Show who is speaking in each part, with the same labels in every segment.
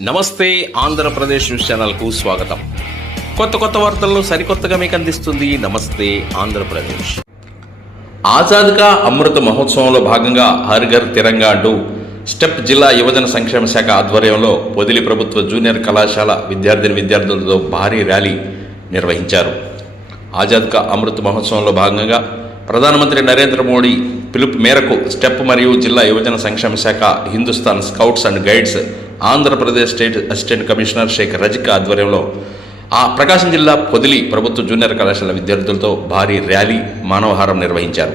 Speaker 1: నమస్తే ఆంధ్రప్రదేశ్ న్యూస్ ఛానల్కు స్వాగతం. కొత్త కొత్త వార్తలను సరికొత్తగా మీకు అందిస్తుంది నమస్తే ఆంధ్రప్రదేశ్. ఆజాద్ కా అమృత మహోత్సవంలో భాగంగా హర్ ఘర్ తిరంగా అంటూ స్టెప్ జిల్లా యువజన సంక్షేమ శాఖ ఆధ్వర్యంలో పొదిలి ప్రభుత్వ జూనియర్ కళాశాల విద్యార్థిని విద్యార్థులతో భారీ ర్యాలీ నిర్వహించారు. ఆజాద్ కా అమృత్ మహోత్సవంలో భాగంగా ప్రధానమంత్రి నరేంద్ర మోడీ పిలుపు మేరకు స్టెప్ మరియు జిల్లా యువజన సంక్షేమ శాఖ Hindustan scouts and guides Andhra Pradesh state assistant commissioner Sheikh Razik ఆధ్వర్యంలో ఆ ప్రకాశం జిల్లా పొదిలి ప్రభుత్వ జూనియర్ కళాశాల విద్యార్థులతో భారీ ర్యాలీ మానవహారం నిర్వహించారు.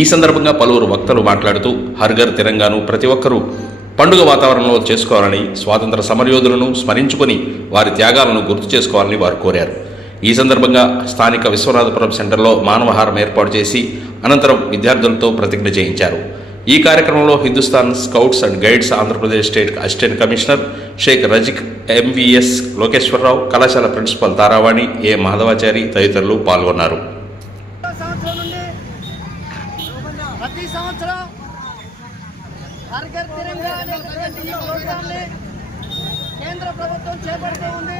Speaker 1: ఈ సందర్భంగా పలువురు వక్తలు మాట్లాడుతూ హర్ఘర్ తిరంగాను ప్రతి ఒక్కరూ పండుగ వాతావరణంలో చేసుకోవాలని స్వాతంత్ర సమరయోధులను స్మరించుకొని వారి త్యాగాలను గుర్తు చేసుకోవాలని వారు కోరారు. ఈ సందర్భంగా స్థానిక విశ్వనాథపురం సెంటర్లో మానవహారం ఏర్పాటు చేసి అనంతరం విద్యార్థులతో ప్రతిజ్ఞ చేయించారు. ఈ కార్యక్రమంలో Hindustan scouts and guides Andhra Pradesh state assistant commissioner Sheikh Razik MVS Lokeshwara Rao కళాశాల ప్రిన్సిపల్ తారావాణి ఏ మాధవాచారి తదితరులు పాల్గొన్నారు.
Speaker 2: ప్రతి కేంద్ర ప్రభుత్వం చేపడుతూ ఉంది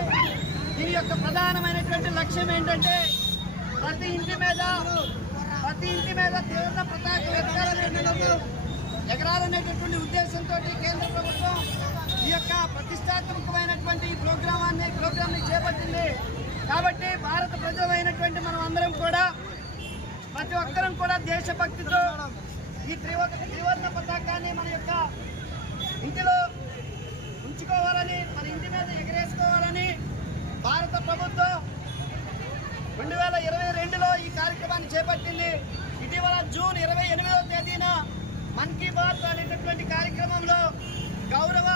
Speaker 2: దీని యొక్క ప్రధానమైనటువంటి లక్ష్యం ఏంటంటే ప్రతి ఇంటి మీద ప్రతి ఇంటి మీద తీవ్ర పతాకం ఎగరాలనేటువంటి ఎగరాలనేటటువంటి ఉద్దేశంతో కేంద్ర ప్రభుత్వం ఈ యొక్క ప్రతిష్టాత్మకమైనటువంటి ప్రోగ్రామాన్ని ప్రోగ్రామ్ని చేపట్టింది. కాబట్టి భారత ప్రజలైనటువంటి మనం అందరం కూడా ప్రతి ఒక్కరం కూడా దేశభక్తితో ఈ త్రివ త్రివర్ణ పతాకాన్ని మన యొక్క ఇంటిలో ఉంచుకోవాలని మన ఇంటి మీద ఎగరేసుకోవాలని భారత ప్రభుత్వం రెండు వేల ఇరవై రెండులో ఈ ಗೌರವ